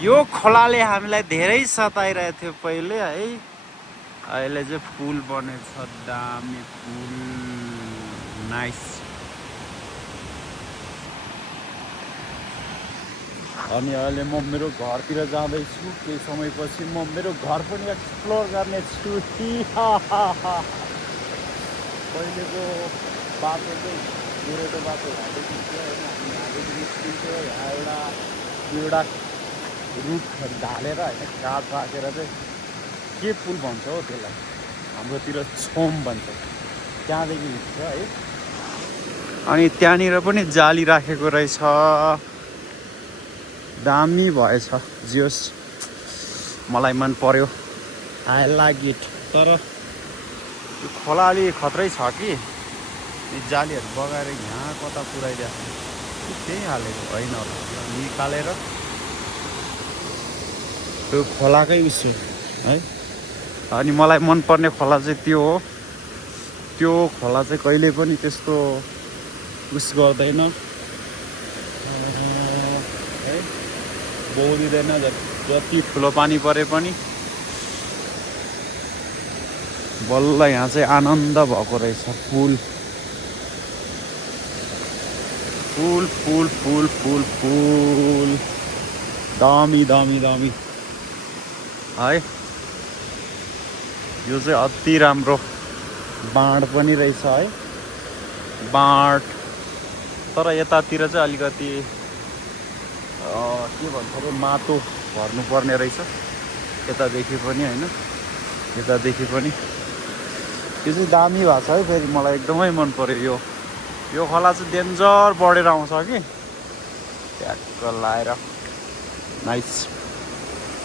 यो खोलाले हामीलाई धेरै सताइरहेको थियो पहिले है। अहिले चाहिँ पुल बनेछ, दामी पुल, नाइस। अनि अहिले म मेरो घरतिर जाँदैछु। केही समयपछि म मेरो घर पनि एक्सप्लोर गर्नेछु। पहिलेको बाटो चाहिँ गोरेटो बाटो हालेको थियो होइन, हामी हालेको निस्किन्थ्यो। यहाँ एउटा रुट ढालेर होइन, काठ राखेर चाहिँ के पुल भन्छ हो त्यसलाई, हाम्रोतिर छोम भन्छ, त्यहाँदेखि हिँड्छ है। अनि त्यहाँनिर पनि जाली राखेको रहेछ, दामी भएछ। जियोस्, मलाई मन पर्यो, आई लाइक इट। तर यो खोला अलि खत्रै छ कि, यो जालीहरू बगाएर यहाँ कता पुऱ्याइदिएको त्यही हालेको होइन होला, निकालेर त्यो खोलाकै उस हो है। अनि मलाई मनपर्ने खोला चाहिँ त्यो हो। त्यो खोला चाहिँ कहिले पनि त्यस्तो उस गर्दैन है, बौदिँदैन। जति ठुलो पानी परे पनि बल्ल यहाँ चाहिँ आनन्द भएको रहेछ। पुल पुल पुल पुल पुल पुल दामी दामी दामी है। यो चाहिँ अति राम्रो बाँड पनि रहेछ है, बाँड। तर यतातिर चाहिँ अलिकति के भन्छ अरे माटो भर्नुपर्ने रहेछ, यतादेखि पनि होइन, यतादेखि पनि। यो चाहिँ दामी भएको छ है, फेरि मलाई एकदमै मन पर्यो। यो खोला चाहिँ डेन्जर बढेर आउँछ कि, ट्याक्क लाएर, नाइस।